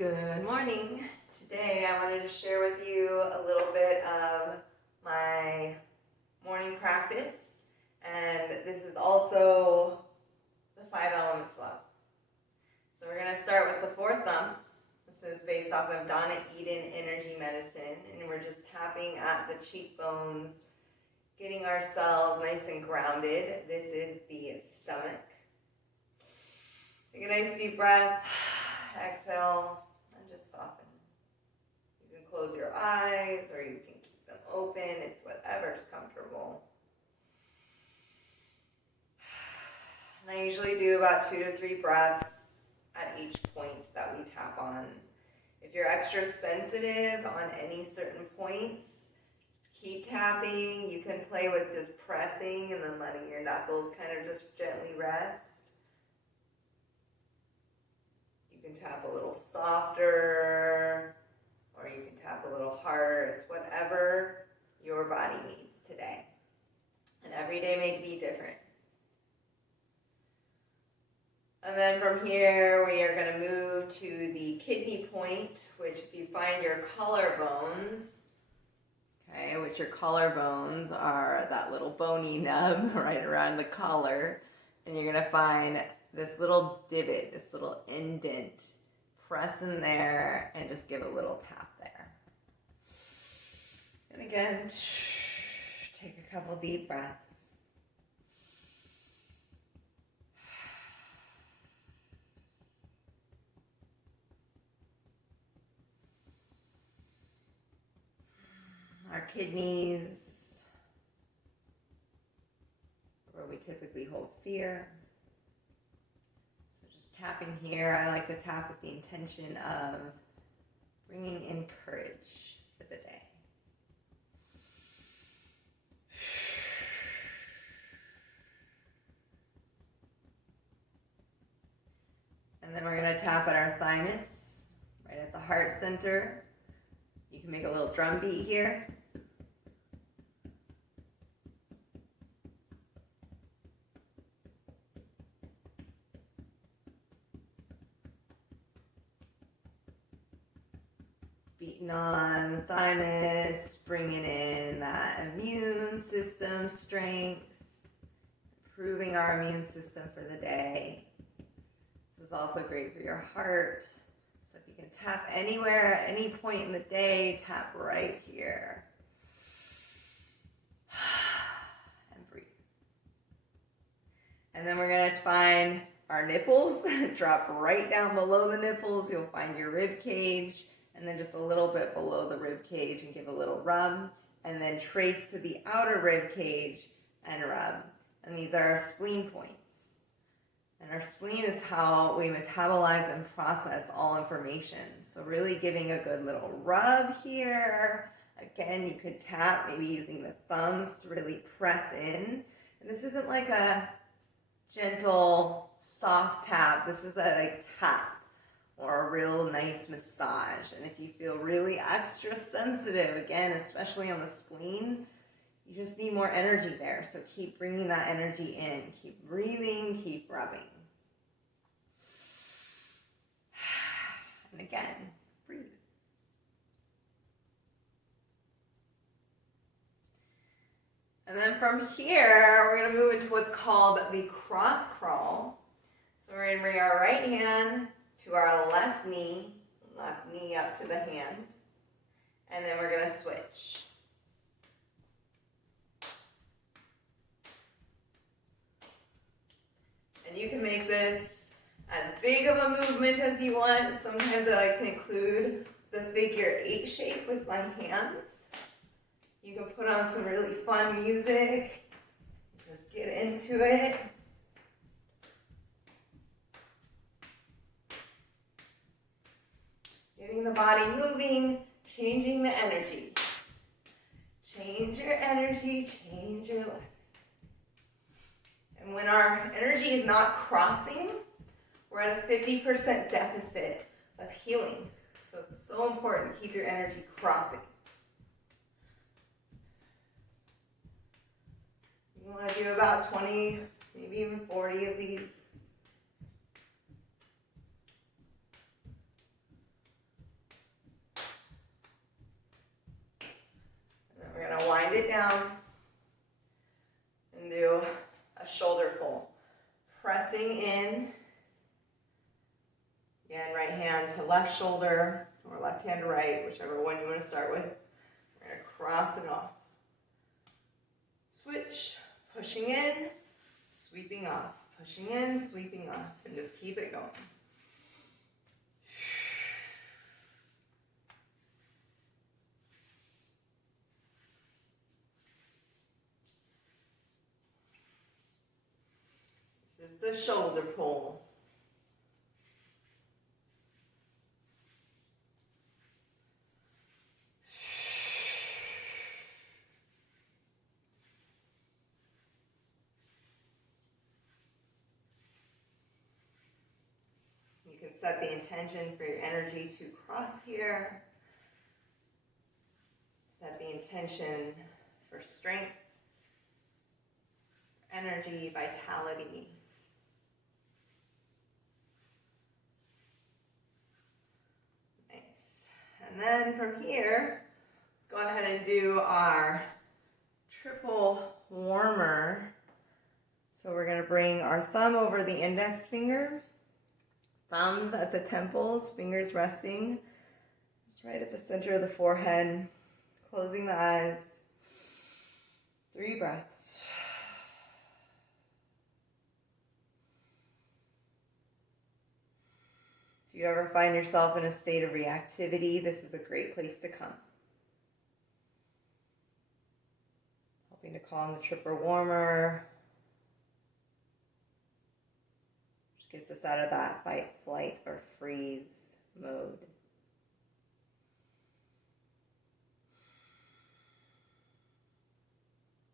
Good morning. Today I wanted to share with you a little bit of my morning practice, and this is also the 5-element flow. So we're going to start with the 4 thumps. This is based off of Donna Eden Energy Medicine, and we're just tapping at the cheekbones, getting ourselves nice and grounded. This is the stomach. Take a nice deep breath, exhale, and just soften. You can close your eyes or you can keep them open. It's whatever's comfortable. And I usually do about 2 to 3 breaths at each point that we tap on. If you're extra sensitive on any certain points, keep tapping. You can play with just pressing and then letting your knuckles kind of just gently rest. You can tap a little softer, or you can tap a little harder. It's whatever your body needs today. And every day may be different. And then from here, we are going to move to the kidney point, which if you find your collarbones, okay, which your collarbones are that little bony nub right around the collar, and you're going to find this little divot, this little indent. Press in there and just give a little tap there. And again, take a couple deep breaths. Our kidneys, where we typically hold fear. So just tapping here, I like to tap with the intention of bringing in courage for the day. And then we're going to tap at our thymus, right at the heart center. You can make a little drum beat here. Beating on the thymus, bringing in that immune system strength, improving our immune system for the day. This is also great for your heart. So if you can tap anywhere at any point in the day, tap right here. And breathe. And then we're going to find our nipples. Drop right down below the nipples. You'll find your rib cage. And then just a little bit below the rib cage and give a little rub. And then trace to the outer rib cage and rub. And these are our spleen points. And our spleen is how we metabolize and process all information. So really giving a good little rub here. Again, you could tap, maybe using the thumbs to really press in. And this isn't like a gentle, soft tap. This is a tap. Or a real nice massage. And if you feel really extra sensitive, again, especially on the spleen, you just need more energy there. So keep bringing that energy in. Keep breathing, keep rubbing. And again, breathe. And then from here, we're going to move into what's called the cross crawl. So we're going to bring our right hand to our left knee up to the hand, and then we're going to switch. And you can make this as big of a movement as you want. Sometimes I like to include the figure 8 shape with my hands. You can put on some really fun music, just get into it. Getting the body moving, changing the energy. Change your energy, change your life. And when our energy is not crossing, we're at a 50% deficit of healing. So it's so important to keep your energy crossing. You want to do about 20, maybe even 40 of these. down and do a shoulder pull. Pressing in. Again, right hand to left shoulder or left hand to right, whichever one you want to start with. We're going to cross it off. Switch, pushing in, sweeping off. Pushing in, sweeping off, and just keep it going. This is the shoulder pull. You can set the intention for your energy to cross here. Set the intention for strength, energy, vitality. Nice. And then from here, let's go ahead and do our triple warmer. So we're going to bring our thumb over the index finger, thumbs at the temples, fingers resting just right at the center of the forehead, closing the eyes. 3 breaths. If you ever find yourself in a state of reactivity, this is a great place to come. Helping to calm the triple warmer. Which gets us out of that fight, flight, or freeze mode.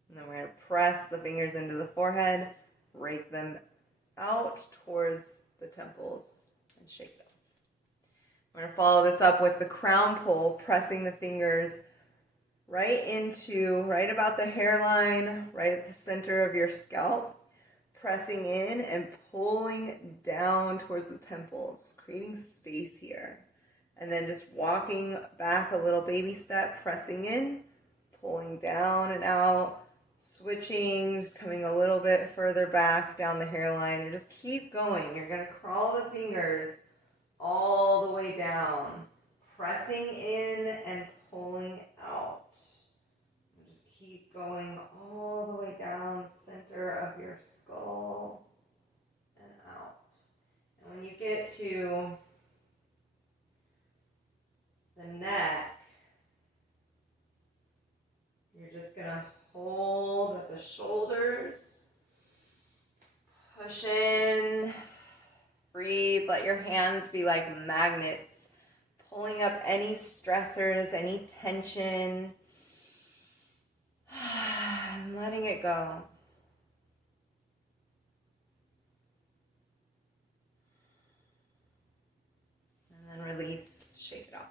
And then we're going to press the fingers into the forehead, rake them out towards the temples, and shake them. We're going to follow this up with the crown pull, pressing the fingers right about the hairline, right at the center of your scalp, pressing in and pulling down towards the temples, creating space here. And then just walking back a little baby step, pressing in, pulling down and out, switching, just coming a little bit further back down the hairline, and just keep going. You're going to crawl the fingers all the way down, pressing in and pulling out. And just keep going all the way down the center of your skull and out. And when you get to the neck, you're just going to hold at the shoulders, push in, breathe, let your hands be like magnets, pulling up any stressors, any tension, and letting it go. And then release, shake it off.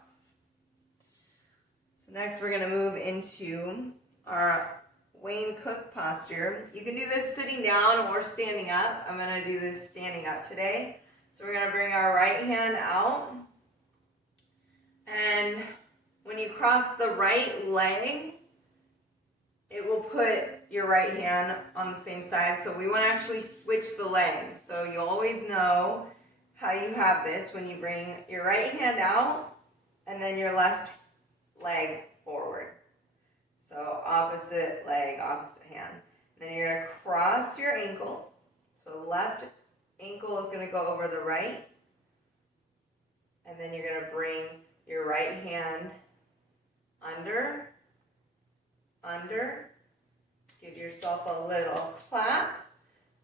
So next we're going to move into our Wayne Cook posture. You can do this sitting down or standing up. I'm going to do this standing up today. So we're going to bring our right hand out. And when you cross the right leg, it will put your right hand on the same side. So we want to actually switch the legs. So you always know how you have this when you bring your right hand out and then your left leg forward. So opposite leg, opposite hand. And then you're going to cross your ankle. So left ankle is going to go over the right. And then you're going to bring your right hand under. Give yourself a little clap.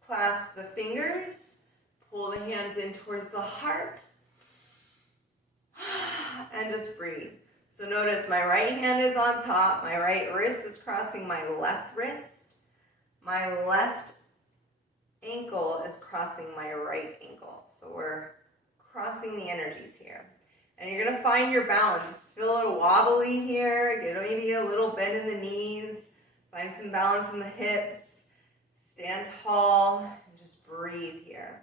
Clasp the fingers. Pull the hands in towards the heart. And just breathe. So notice my right hand is on top. My right wrist is crossing my left wrist. My left ankle is crossing my right ankle. So we're crossing the energies here. And you're going to find your balance. Feel a little wobbly here. Get maybe a little bend in the knees. Find some balance in the hips. Stand tall and just breathe here.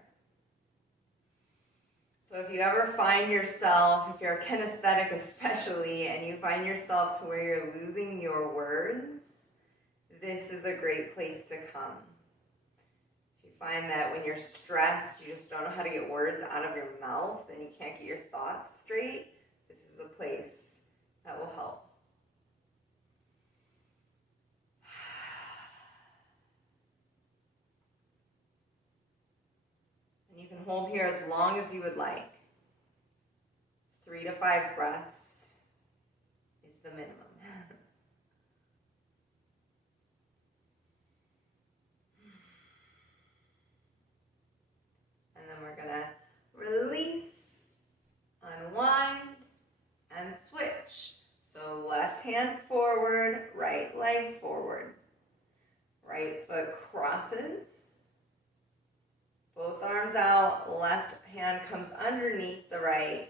So if you ever find yourself, if you're a kinesthetic especially, and you find yourself to where you're losing your words, this is a great place to come. If you find that when you're stressed, you just don't know how to get words out of your mouth and you can't get your thoughts straight, this is a place that will help. And you can hold here as long as you would like. 3 to 5 breaths is the minimum. And then we're going to release, unwind, and switch. So left hand forward, right leg forward. Right foot crosses. Both arms out, left hand comes underneath the right.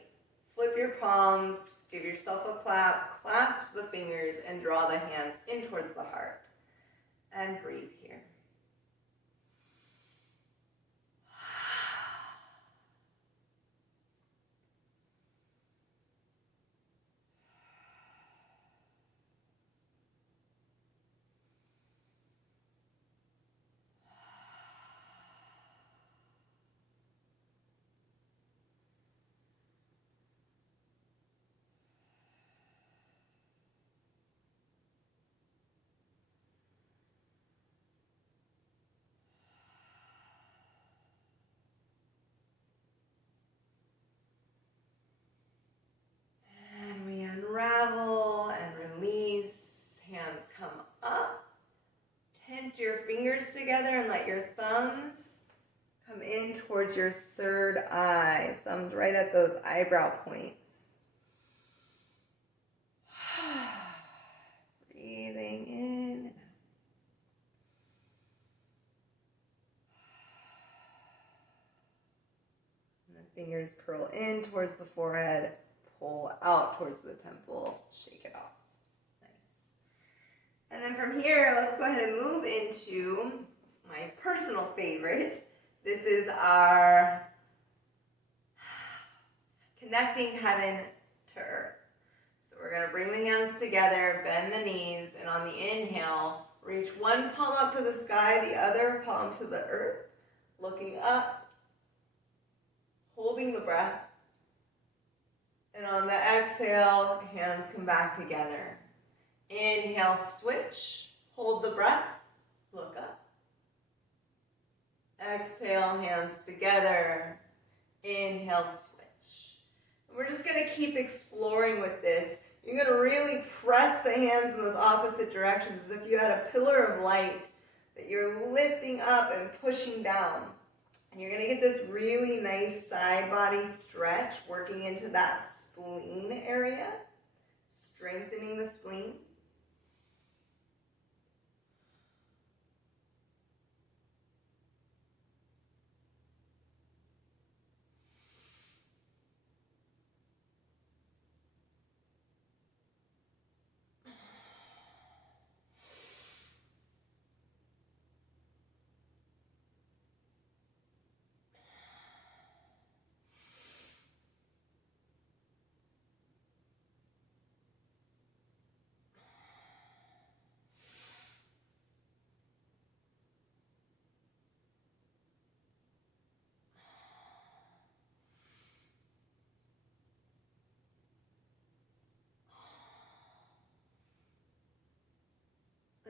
Flip your palms, give yourself a clap, clasp the fingers, and draw the hands in towards the heart. And breathe here. Unravel and release. Hands come up. Tent your fingers together and let your thumbs come in towards your third eye. Thumbs right at those eyebrow points. Breathing in. And the fingers curl in towards the forehead. Pull out towards the temple, shake it off. Nice. And then from here, let's go ahead and move into my personal favorite. This is our connecting heaven to earth. So we're going to bring the hands together, bend the knees, and on the inhale, reach one palm up to the sky, the other palm to the earth, looking up, holding the breath. And on the exhale, hands come back together. Inhale, switch. Hold the breath. Look up. Exhale, hands together. Inhale, switch. And we're just going to keep exploring with this. You're going to really press the hands in those opposite directions as if you had a pillar of light that you're lifting up and pushing down. And you're going to get this really nice side body stretch working into that spleen area, strengthening the spleen.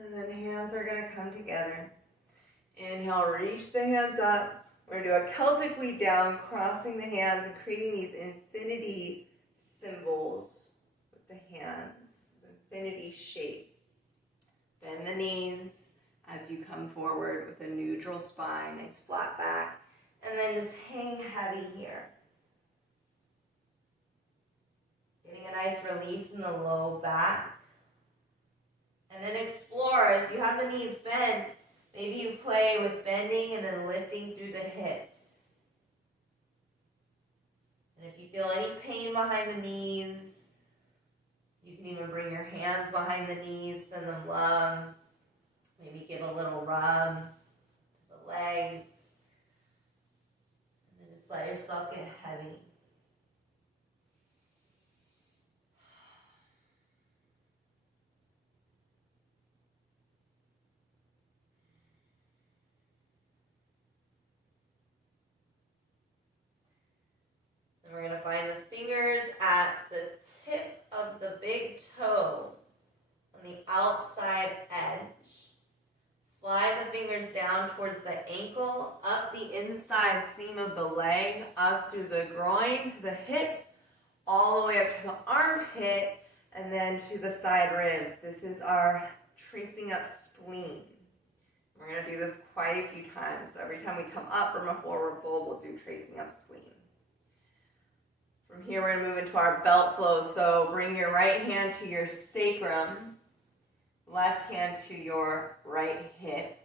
And then hands are going to come together. Inhale, reach the hands up. We're going to do a Celtic weave down, crossing the hands and creating these infinity symbols with the hands, infinity shape. Bend the knees as you come forward with a neutral spine, nice flat back. And then just hang heavy here. Getting a nice release in the low back. And then explore as you have the knees bent. Maybe you play with bending and then lifting through the hips. And if you feel any pain behind the knees, you can even bring your hands behind the knees, send them love. Maybe give a little rub to the legs. And then just let yourself get heavy. And we're going to find the fingers at the tip of the big toe on the outside edge. Slide the fingers down towards the ankle, up the inside seam of the leg, up through the groin, to the hip, all the way up to the armpit, and then to the side ribs. This is our tracing up spleen. We're going to do this quite a few times. So every time we come up from a forward fold, we'll do tracing up spleen. From here, we're going to move into our belt flow. So bring your right hand to your sacrum, left hand to your right hip.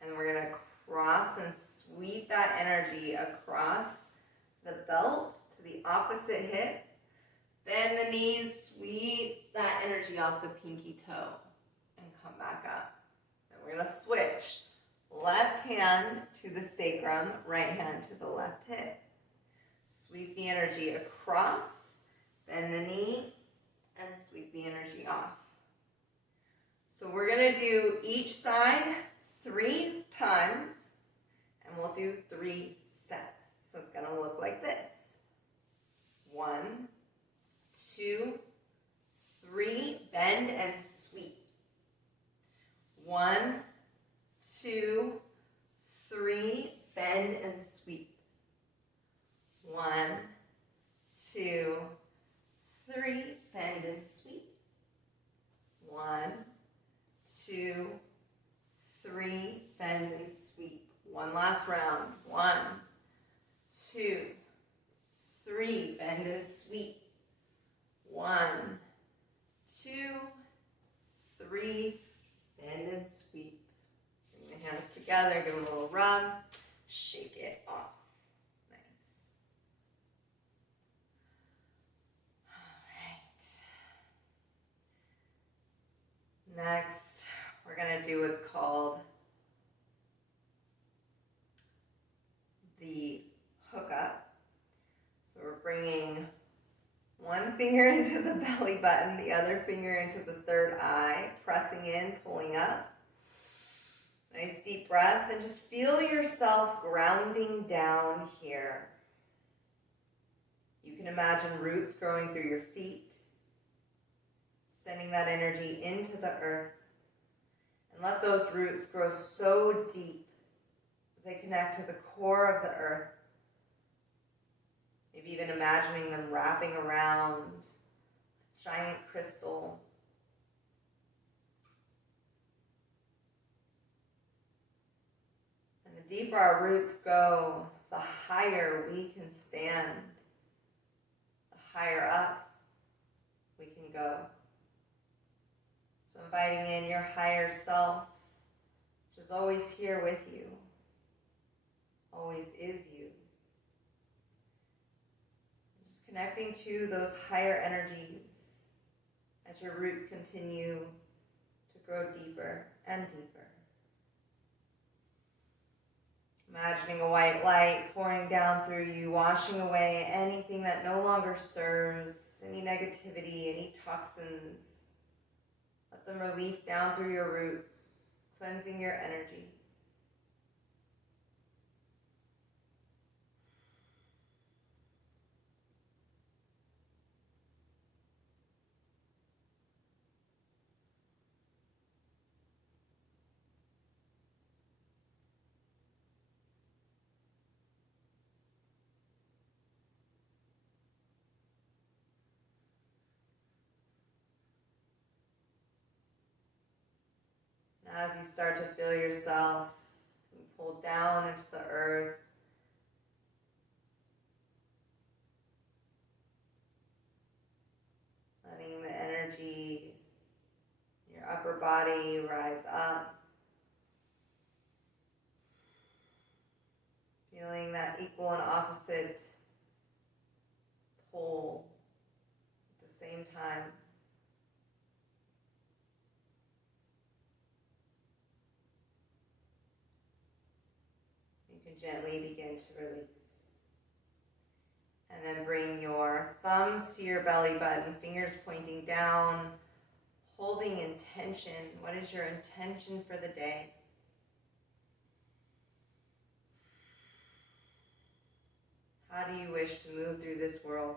And we're going to cross and sweep that energy across the belt to the opposite hip. Bend the knees, sweep that energy off the pinky toe, and come back up. Then we're going to switch. Left hand to the sacrum, right hand to the left hip. Sweep the energy across, bend the knee, and sweep the energy off. So we're going to do each side 3 times, and we'll do 3 sets. So it's going to look like this. 1, 2, 3, bend and sweep. 1, 2, 3, bend and sweep. 1, 2, 3, bend and sweep. 1, 2, 3, bend and sweep. One last round. 1, 2, 3, bend and sweep. 1, 2, 3, bend and sweep. Bring the hands together, give them a little rub, shake it off. Nice. All right. Next, we're going to do what's called the hookup. So we're bringing one finger into the belly button, the other finger into the third eye, pressing in, pulling up. Nice deep breath, and just feel yourself grounding down here. You can imagine roots growing through your feet, sending that energy into the earth. And let those roots grow so deep that they connect to the core of the earth. Maybe even imagining them wrapping around a giant crystal. And the deeper our roots go, the higher we can stand, the higher up we can go. So inviting in your higher self, which is always here with you, always is you. Just connecting to those higher energies as your roots continue to grow deeper and deeper. Imagining a white light pouring down through you, washing away anything that no longer serves, any negativity, any toxins. Let them release down through your roots, cleansing your energy. As you start to feel yourself pulled down into the earth, letting the energy in your upper body rise up, feeling that equal and opposite pull at the same time. Gently begin to release. And then bring your thumbs to your belly button, fingers pointing down, holding intention. What is your intention for the day? How do you wish to move through this world?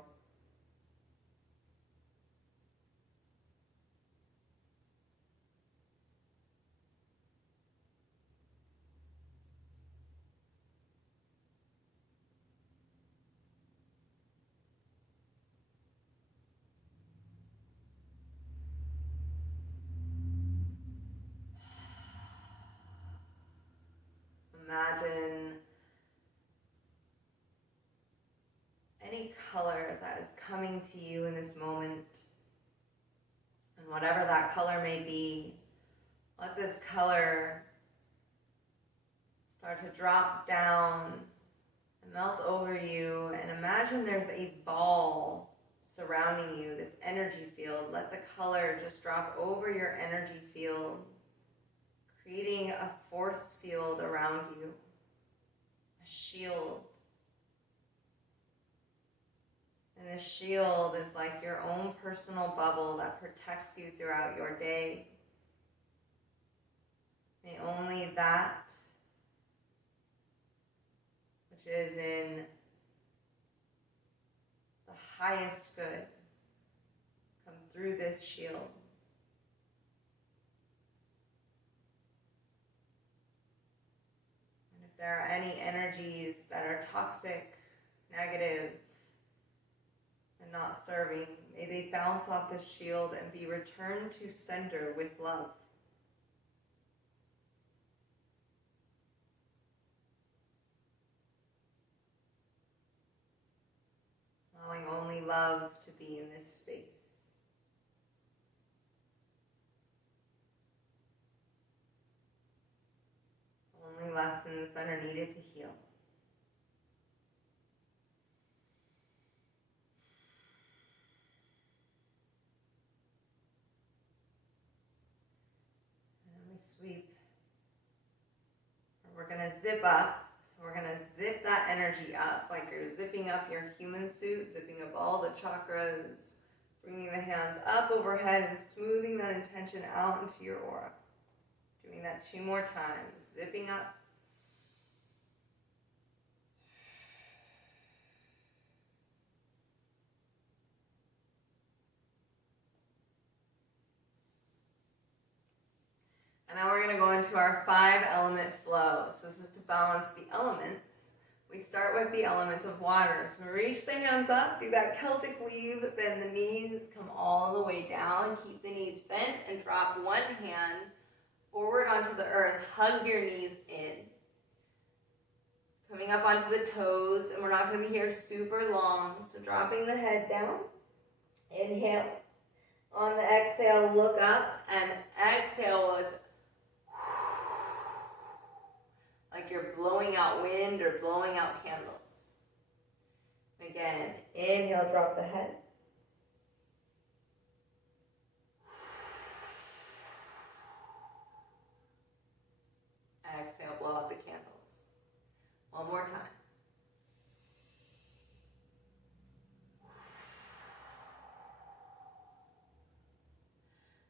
Imagine any color that is coming to you in this moment. And whatever that color may be, let this color start to drop down and melt over you. And imagine there's a ball surrounding you, this energy field. Let the color just drop over your energy field, creating a force field around you, a shield. And this shield is like your own personal bubble that protects you throughout your day. May only that which is in the highest good come through this shield. And if there are any energies that are toxic, negative, and not serving, may they bounce off the shield and be returned to center with love. Allowing only love to be in this space. Only lessons that are needed to heal. Sweep. We're going to zip up. So we're going to zip that energy up like you're zipping up your human suit, zipping up all the chakras, bringing the hands up overhead and smoothing that intention out into your aura. Doing that 2 more times. Zipping up. And now we're going to go into our 5-element flow. So this is to balance the elements. We start with the element of water. So reach the hands up, do that Celtic weave, bend the knees, come all the way down, keep the knees bent and drop one hand forward onto the earth. Hug your knees in. Coming up onto the toes, and we're not going to be here super long. So dropping the head down. Inhale. On the exhale, look up and exhale with like you're blowing out wind or blowing out candles. Again, inhale, drop the head. Exhale, blow out the candles. One more time.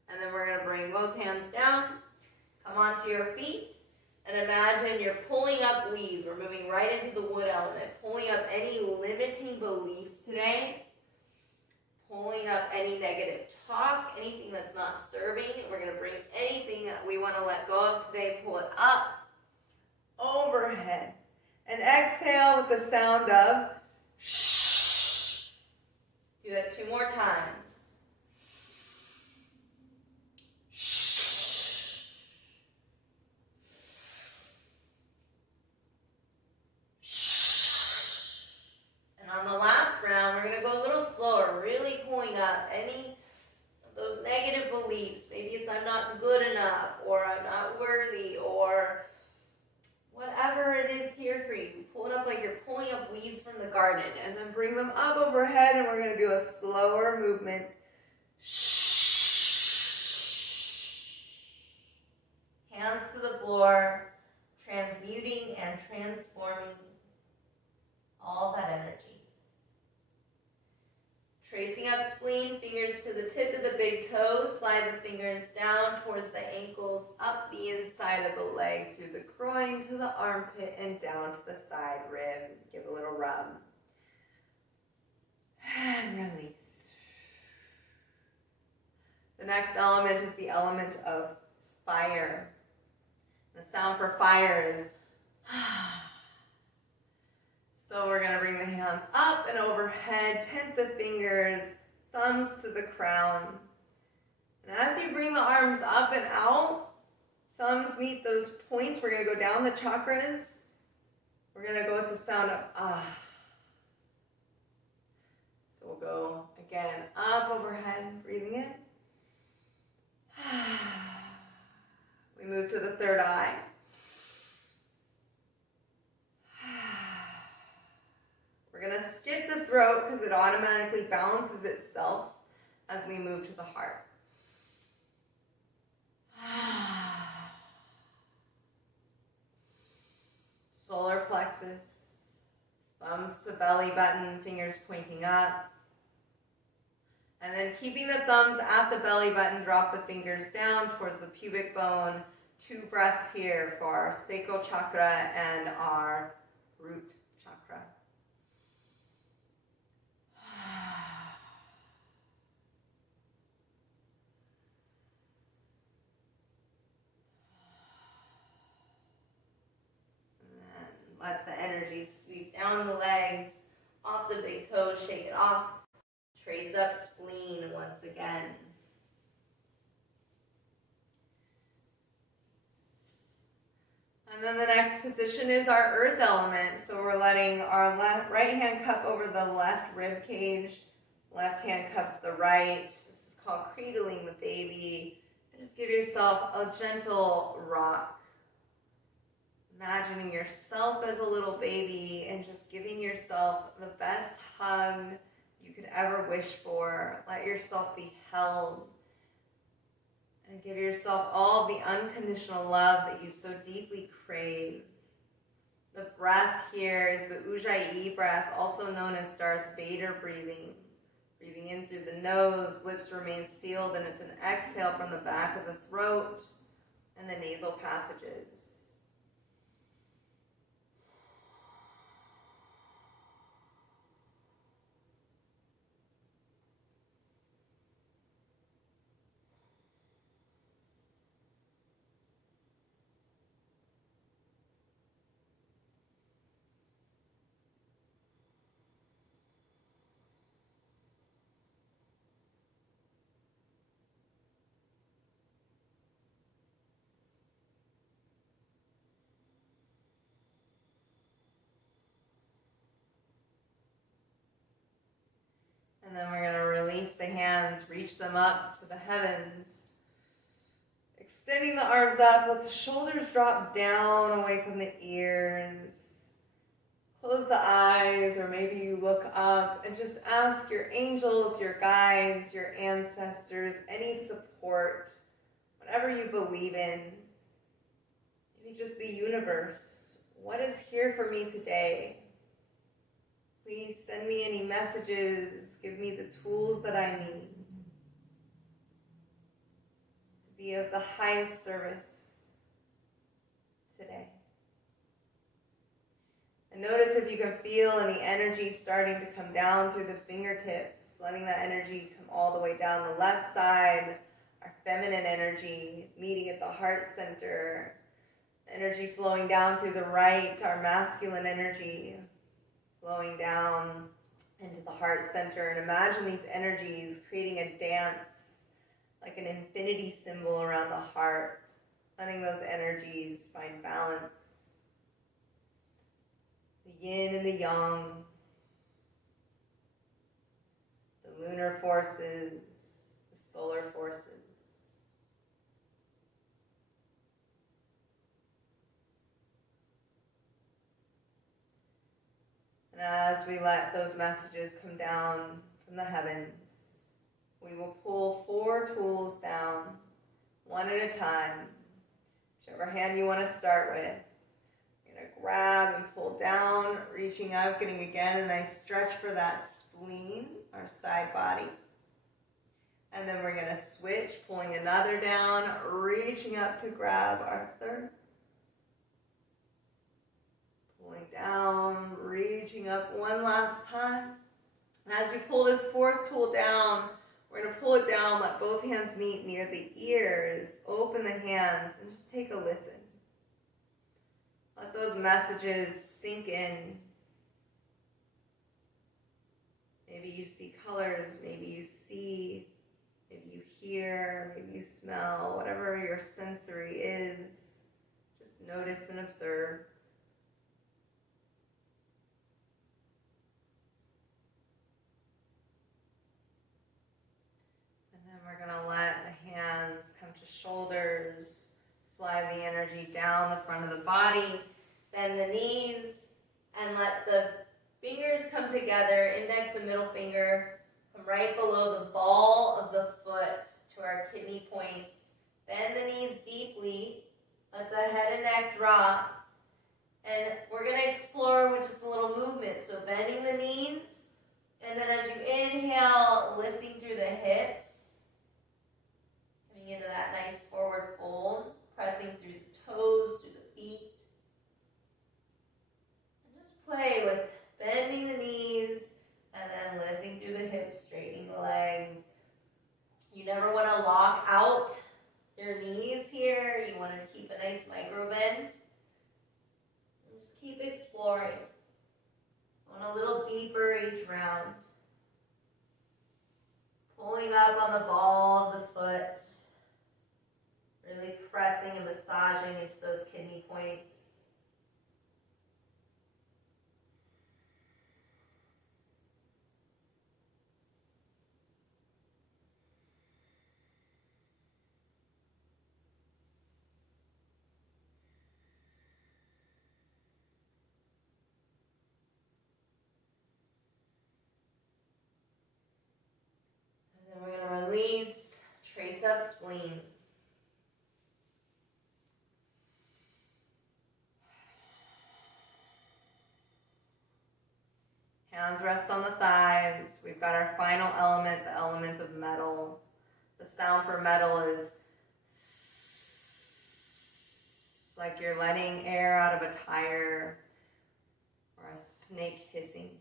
And then we're going to bring both hands down, come onto your feet, and imagine you're pulling up weeds. We're moving right into the wood element, pulling up any limiting beliefs today, pulling up any negative talk, anything that's not serving. We're going to bring anything that we want to let go of today, pull it up, overhead, and exhale with the sound of shh. Do that 2 more times. On the last round, we're going to go a little slower, really pulling up any of those negative beliefs. Maybe it's I'm not good enough, or I'm not worthy, or whatever it is here for you. Pull it up like you're pulling up weeds from the garden, and then bring them up overhead, and we're going to do a slower movement. Hands to the floor, transmuting and transforming all that energy. Tracing up spleen, fingers to the tip of the big toes, slide the fingers down towards the ankles, up the inside of the leg, through the groin to the armpit, and down to the side rib. Give a little rub. And release. The next element is the element of fire. The sound for fire is so we're going to bring the hands up and overhead, tent the fingers, thumbs to the crown. And as you bring the arms up and out, thumbs meet those points. We're going to go down the chakras. We're going to go with the sound of ah. So we'll go again up overhead, breathing in. We move to the third eye. We're going to skip the throat because it automatically balances itself as we move to the heart. Solar plexus, thumbs to belly button, fingers pointing up. And then keeping the thumbs at the belly button, drop the fingers down towards the pubic bone. 2 breaths here for our sacral chakra and our root chakra. And let the energy sweep down the legs, off the big toes, shake it off. Trace up spleen once again. And then the next position is our earth element. So we're letting our right hand cup over the left rib cage, left hand cups the right. This is called cradling the baby. And just give yourself a gentle rock. Imagining yourself as a little baby and just giving yourself the best hug you could ever wish for. Let yourself be held and give yourself all the unconditional love that you so deeply crave. The breath here is the Ujjayi breath, also known as Darth Vader breathing. Breathing in through the nose, lips remain sealed, and it's an exhale from the back of the throat and the nasal passages. And then we're going to release the hands, reach them up to the heavens. Extending the arms up, let the shoulders drop down away from the ears. Close the eyes, or maybe you look up and just ask your angels, your guides, your ancestors, any support, whatever you believe in. Maybe just the universe. What is here for me today? Please send me any messages, give me the tools that I need to be of the highest service today. And notice if you can feel any energy starting to come down through the fingertips, letting that energy come all the way down the left side, our feminine energy meeting at the heart center, energy flowing down through the right, our masculine energy, flowing down into the heart center. And imagine these energies creating a dance, like an infinity symbol around the heart, letting those energies find balance. The yin and the yang, the lunar forces, the solar forces. And as we let those messages come down from the heavens, we will pull 4 tools down, one at a time. Whichever hand you want to start with. You're going to grab and pull down, reaching up, getting again a nice stretch for that spleen, our side body. And then we're going to switch, pulling another down, reaching up to grab our third. Pulling down, reaching up one last time, And as you pull this fourth tool down, we're going to pull it down, let both hands meet near the ears, open the hands, and just take a listen. Let those messages sink in. Maybe you see colors, maybe you see, maybe you hear, maybe you smell, whatever your sensory is. Just notice and observe. And then we're going to let the hands come to shoulders, slide the energy down the front of the body, bend the knees, and let the fingers come together, index and middle finger, come right below the ball of the foot to our kidney points. Bend the knees deeply, let the head and neck drop, and we're going to explore with just a little movement. So bending the knees, and then as you inhale, lifting through the hips, coming into that nice forward fold, pressing through the toes, through the feet. And just play with bending the knees and then lifting through the hips, straightening the legs. You never want to lock out your knees here. You want to keep a nice micro bend. And just keep exploring. Going a little deeper each round. Pulling up on the ball of the foot. Really pressing and massaging into those kidney points. And then we're going to release, trace up spleen. Hands rest on the thighs. We've got our final element, the element of metal. The sound for metal is like you're letting air out of a tire or a snake hissing.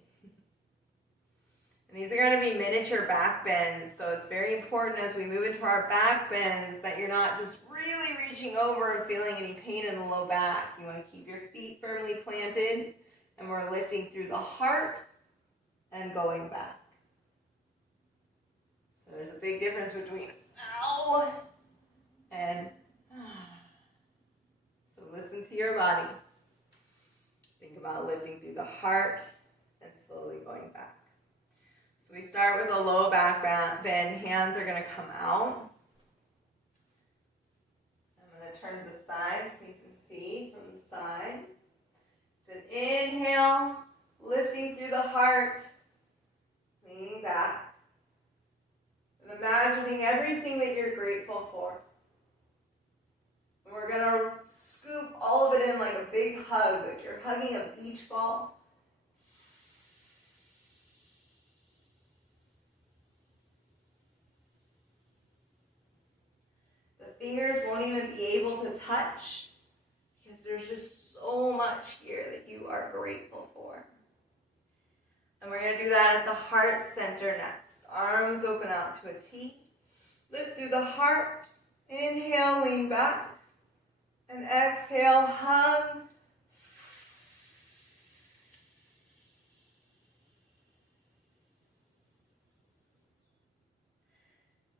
And these are going to be miniature back bends, so it's very important as we move into our back bends that you're not just really reaching over and feeling any pain in the low back. You want to keep your feet firmly planted, and we're lifting through the heart and going back. So there's a big difference between ow and so listen to your body. Think about lifting through the heart and slowly going back. So we start with a low back bend. Hands are going to come out. I'm going to turn to the side so you can see from the side. It's an inhale, lifting through the heart, leaning back, and imagining everything that you're grateful for. And we're going to scoop all of it in like a big hug, like you're hugging a beach ball. The fingers won't even be able to touch because there's just so much here that you are grateful for. And we're going to do that at the heart center next. Arms open out to a T. Lift through the heart. Inhale, lean back. And exhale, hug.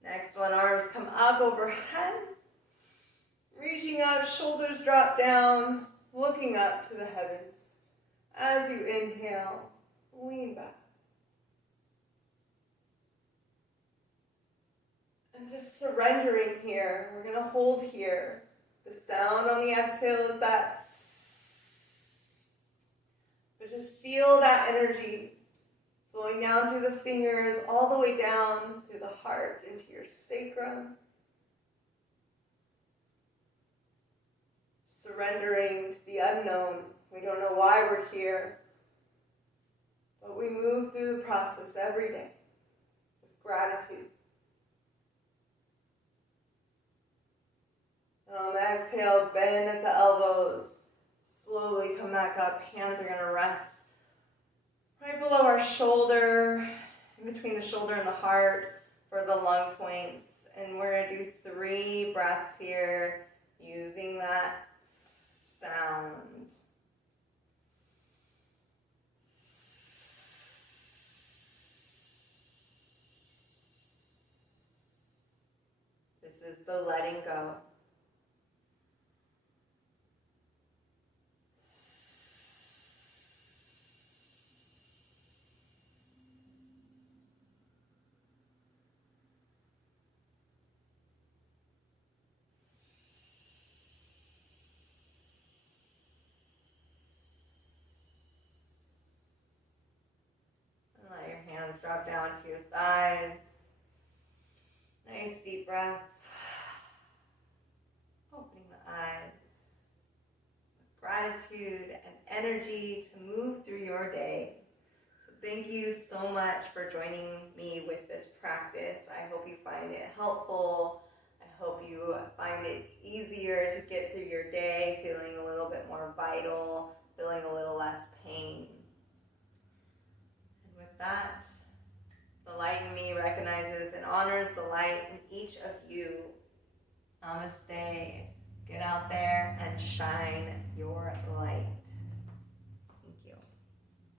Next one, arms come up overhead. Reaching up, shoulders drop down, looking up to the heavens. As you inhale, lean back. And just surrendering here. We're going to hold here. The sound on the exhale is that sss. But just feel that energy flowing down through the fingers, all the way down through the heart, into your sacrum. Surrendering to the unknown. We don't know why we're here. But we move through the process every day with gratitude. And on the exhale, bend at the elbows. Slowly come back up. Hands are going to rest right below our shoulder. shoulder and the heart for the lung points. And we're going to do 3 breaths here using that sound. This is the letting go. Let your hands drop down to your thighs. Nice deep breath. Opening the eyes. With gratitude and energy to move through your day. So thank you so much for joining me with this practice. I hope you find it helpful. I hope you find it easier to get through your day, feeling a little bit more vital, feeling a little less pain. With that, the light in me recognizes and honors the light in each of you. Namaste. Get out there and shine your light.